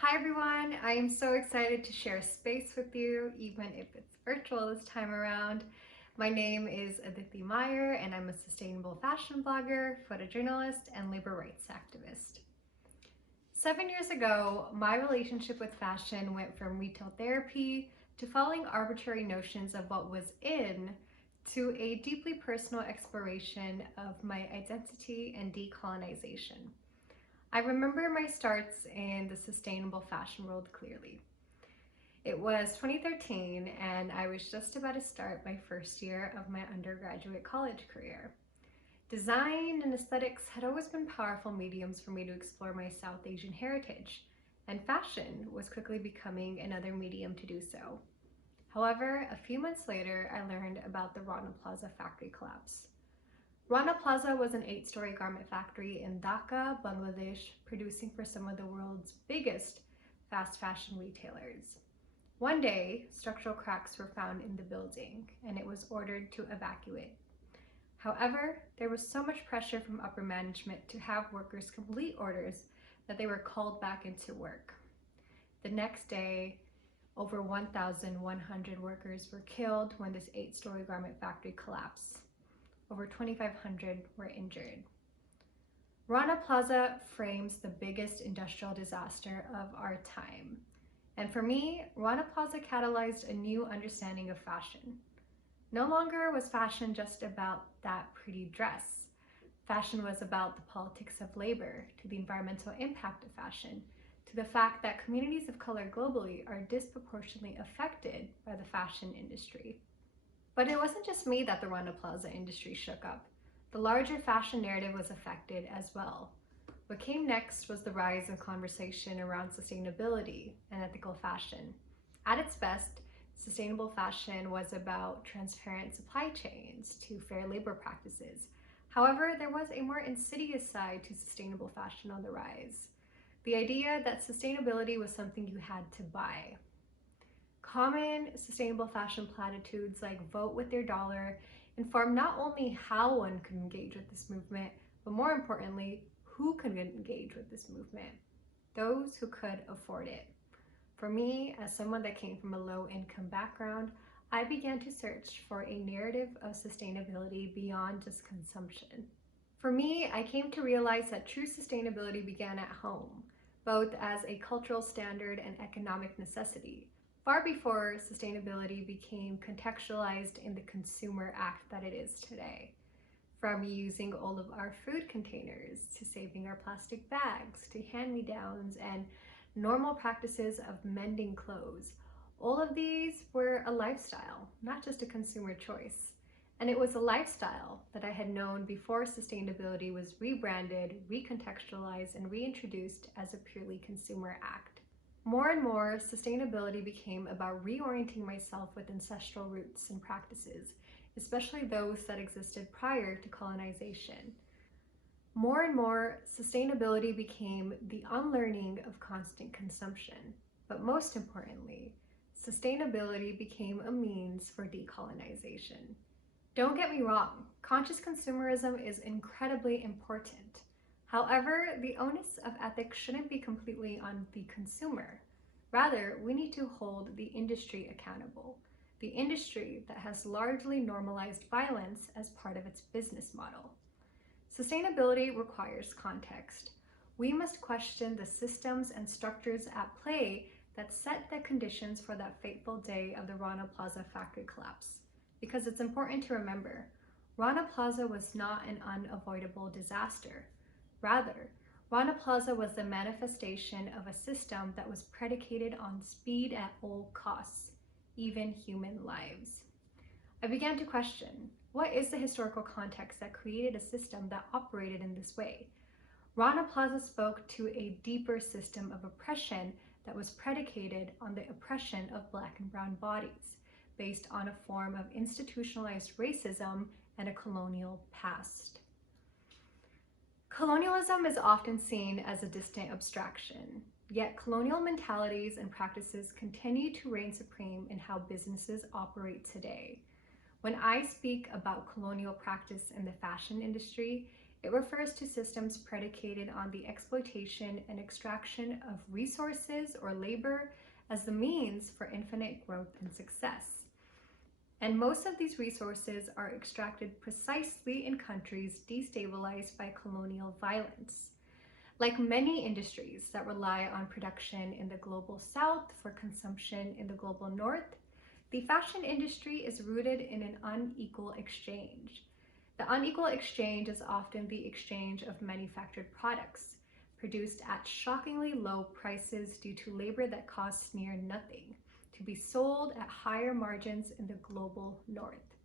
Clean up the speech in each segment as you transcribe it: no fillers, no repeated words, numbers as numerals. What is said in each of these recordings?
Hi everyone, I am so excited to share space with you, even if it's virtual this time around. My name is Aditi Mayer and I'm a sustainable fashion blogger, photojournalist, and labor rights activist. 7 years ago, my relationship with fashion went from retail therapy to following arbitrary notions of what was in to a deeply personal exploration of my identity and decolonization. I remember my starts in the sustainable fashion world clearly. It was 2013 and I was just about to start my first year of my undergraduate college career. Design and aesthetics had always been powerful mediums for me to explore my South Asian heritage, and fashion was quickly becoming another medium to do so. However, a few months later, I learned about the Rana Plaza factory collapse. Rana Plaza was an 8-story garment factory in Dhaka, Bangladesh, producing for some of the world's biggest fast fashion retailers. One day, structural cracks were found in the building, and it was ordered to evacuate. However, there was so much pressure from upper management to have workers complete orders that they were called back into work. The next day, over 1,100 workers were killed when this 8-story garment factory collapsed. Over 2,500 were injured. Rana Plaza frames the biggest industrial disaster of our time. And for me, Rana Plaza catalyzed a new understanding of fashion. No longer was fashion just about that pretty dress. Fashion was about the politics of labor, to the environmental impact of fashion, to the fact that communities of color globally are disproportionately affected by the fashion industry. But it wasn't just me that the Rana Plaza industry shook up. The larger fashion narrative was affected as well. What came next was the rise of conversation around sustainability and ethical fashion. At its best, sustainable fashion was about transparent supply chains to fair labor practices. However, there was a more insidious side to sustainable fashion on the rise. The idea that sustainability was something you had to buy. Common sustainable fashion platitudes like vote with your dollar inform not only how one could engage with this movement, but more importantly, who could engage with this movement? Those who could afford it. For me, as someone that came from a low-income background, I began to search for a narrative of sustainability beyond just consumption. For me, I came to realize that true sustainability began at home, both as a cultural standard and economic necessity, far before sustainability became contextualized in the consumer act that it is today. From using all of our food containers, to saving our plastic bags, to hand-me-downs and normal practices of mending clothes. All of these were a lifestyle, not just a consumer choice. And it was a lifestyle that I had known before sustainability was rebranded, recontextualized, and reintroduced as a purely consumer act. More and more, sustainability became about reorienting myself with ancestral roots and practices, especially those that existed prior to colonization. More and more, sustainability became the unlearning of constant consumption. But most importantly, sustainability became a means for decolonization. Don't get me wrong, conscious consumerism is incredibly important. However, the onus of ethics shouldn't be completely on the consumer. Rather, we need to hold the industry accountable. The industry that has largely normalized violence as part of its business model. Sustainability requires context. We must question the systems and structures at play that set the conditions for that fateful day of the Rana Plaza factory collapse. Because it's important to remember, Rana Plaza was not an unavoidable disaster. Rather, Rana Plaza was the manifestation of a system that was predicated on speed at all costs, even human lives. I began to question, what is the historical context that created a system that operated in this way? Rana Plaza spoke to a deeper system of oppression that was predicated on the oppression of Black and brown bodies, based on a form of institutionalized racism and a colonial past. Colonialism is often seen as a distant abstraction, yet colonial mentalities and practices continue to reign supreme in how businesses operate today. When I speak about colonial practice in the fashion industry, It refers to systems predicated on the exploitation and extraction of resources or labor as the means for infinite growth and success. And most of these resources are extracted precisely in countries destabilized by colonial violence. Like many industries that rely on production in the global south for consumption in the global north, the fashion industry is rooted in an unequal exchange. The unequal exchange is often the exchange of manufactured products, produced at shockingly low prices due to labor that costs near nothing, to be sold at higher margins in the global north.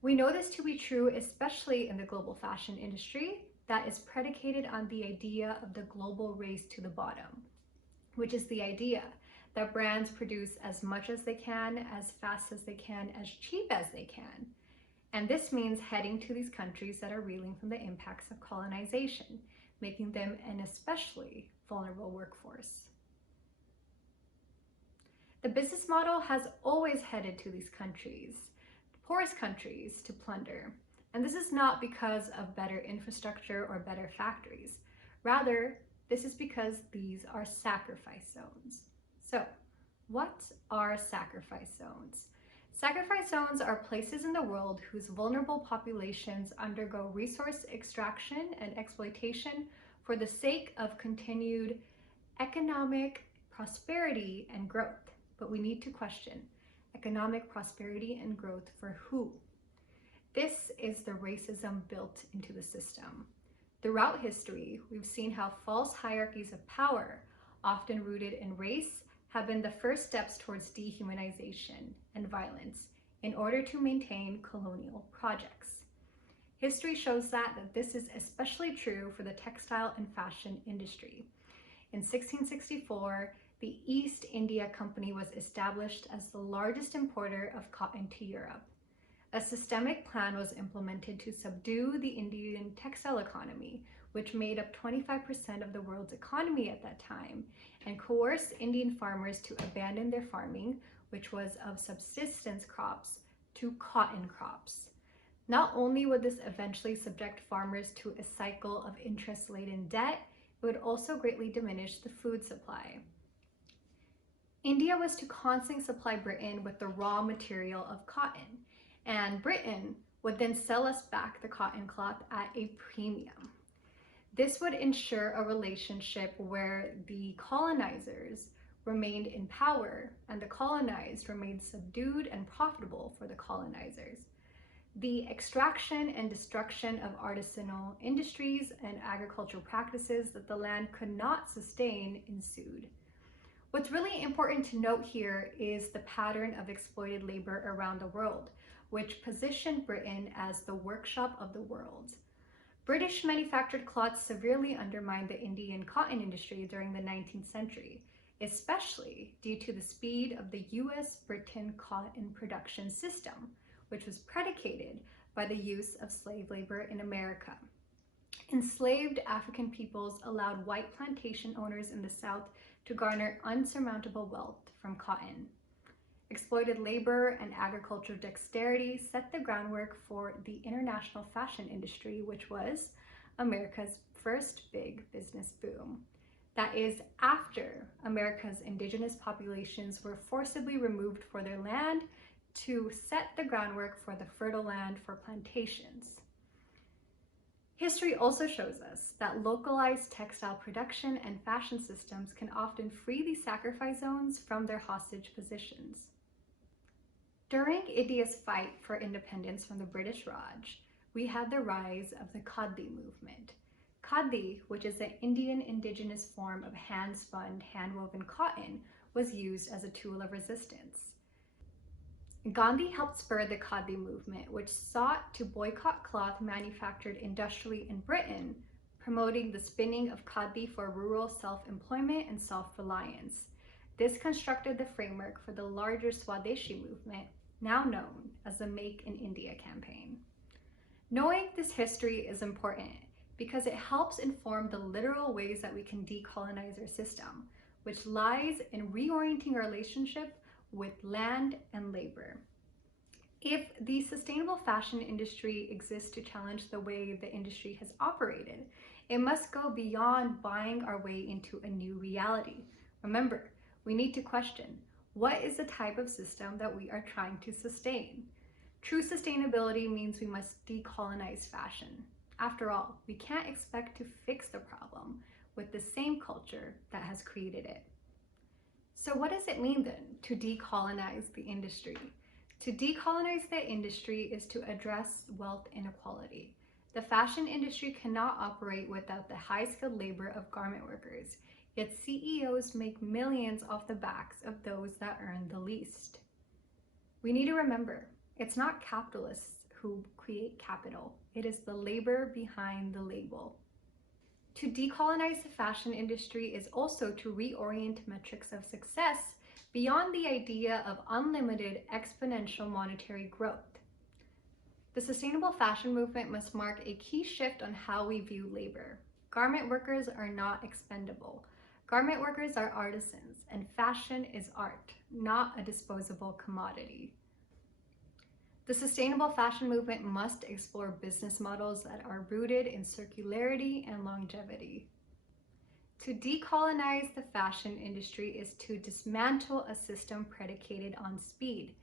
We know this to be true especially in the global fashion industry that is predicated on the idea of the global race to the bottom, which is the idea that brands produce as much as they can, as fast as they can, as cheap as they can. And this means heading to these countries that are reeling from the impacts of colonization, making them an especially vulnerable workforce. The business model has always headed to these countries, the poorest countries, to plunder. And this is not because of better infrastructure or better factories. Rather, this is because these are sacrifice zones. So, what are sacrifice zones? Sacrifice zones are places in the world whose vulnerable populations undergo resource extraction and exploitation for the sake of continued economic prosperity and growth. But we need to question economic prosperity and growth for who? This is the racism built into the system. Throughout history, we've seen how false hierarchies of power, often rooted in race, have been the first steps towards dehumanization and violence in order to maintain colonial projects. History shows that this is especially true for the textile and fashion industry. In 1664, the East India Company was established as the largest importer of cotton to Europe. A systemic plan was implemented to subdue the Indian textile economy, which made up 25% of the world's economy at that time, and coerce Indian farmers to abandon their farming, which was of subsistence crops, to cotton crops. Not only would this eventually subject farmers to a cycle of interest-laden debt, it would also greatly diminish the food supply. India was to constantly supply Britain with the raw material of cotton, and Britain would then sell us back the cotton cloth at a premium. This would ensure a relationship where the colonizers remained in power and the colonized remained subdued and profitable for the colonizers. The extraction and destruction of artisanal industries and agricultural practices that the land could not sustain ensued. What's really important to note here is the pattern of exploited labor around the world, which positioned Britain as the workshop of the world. British manufactured cloth severely undermined the Indian cotton industry during the 19th century, especially due to the speed of the US-Britain cotton production system, which was predicated by the use of slave labor in America. Enslaved African peoples allowed white plantation owners in the South to garner unsurmountable wealth from cotton. Exploited labor and agricultural dexterity set the groundwork for the international fashion industry, which was America's first big business boom. That is, after America's indigenous populations were forcibly removed for their land to set the groundwork for the fertile land for plantations. History also shows us that localized textile production and fashion systems can often free these sacrifice zones from their hostage positions. During India's fight for independence from the British Raj, we had the rise of the Khadi movement. Khadi, which is an Indian indigenous form of hand-spun, hand-woven cotton, was used as a tool of resistance. Gandhi helped spur the Khadi movement, which sought to boycott cloth manufactured industrially in Britain, promoting the spinning of Khadi for rural self-employment and self-reliance. This constructed the framework for the larger Swadeshi movement, now known as the Make in India campaign. Knowing this history is important because it helps inform the literal ways that we can decolonize our system, which lies in reorienting our relationship with land and labor. If the sustainable fashion industry exists to challenge the way the industry has operated, it must go beyond buying our way into a new reality. Remember, we need to question, what is the type of system that we are trying to sustain? True sustainability means we must decolonize fashion. After all, we can't expect to fix the problem with the same culture that has created it. So what does it mean then to decolonize the industry? To decolonize the industry is to address wealth inequality. The fashion industry cannot operate without the high-skilled labor of garment workers, yet CEOs make millions off the backs of those that earn the least. We need to remember, it's not capitalists who create capital, it is the labor behind the label. To decolonize the fashion industry is also to reorient metrics of success beyond the idea of unlimited exponential monetary growth. The sustainable fashion movement must mark a key shift on how we view labor. Garment workers are not expendable. Garment workers are artisans, and fashion is art, not a disposable commodity. The sustainable fashion movement must explore business models that are rooted in circularity and longevity. To decolonize the fashion industry is to dismantle a system predicated on speed.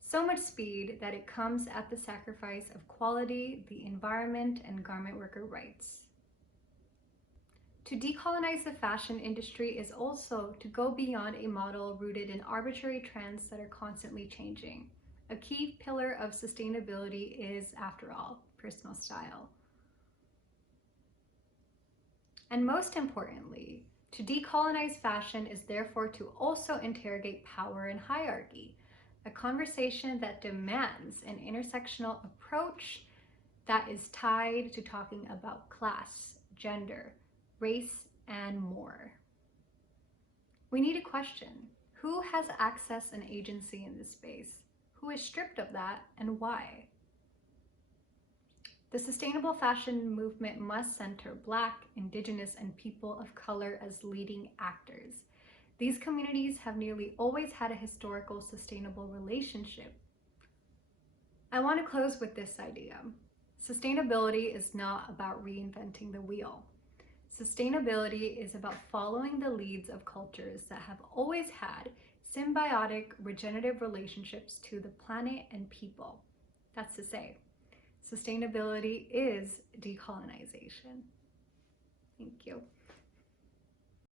So much speed that it comes at the sacrifice of quality, the environment, and garment worker rights. To decolonize the fashion industry is also to go beyond a model rooted in arbitrary trends that are constantly changing. A key pillar of sustainability is, after all, personal style. And most importantly, to decolonize fashion is therefore to also interrogate power and hierarchy, a conversation that demands an intersectional approach that is tied to talking about class, gender, race, and more. We need to question, who has access and agency in this space? Who is stripped of that, and why? The sustainable fashion movement must center Black, Indigenous, and people of color as leading actors. These communities have nearly always had a historical sustainable relationship. I want to close with this idea. Sustainability is not about reinventing the wheel. Sustainability is about following the leads of cultures that have always had symbiotic, regenerative relationships to the planet and people. That's to say, sustainability is decolonization. Thank you.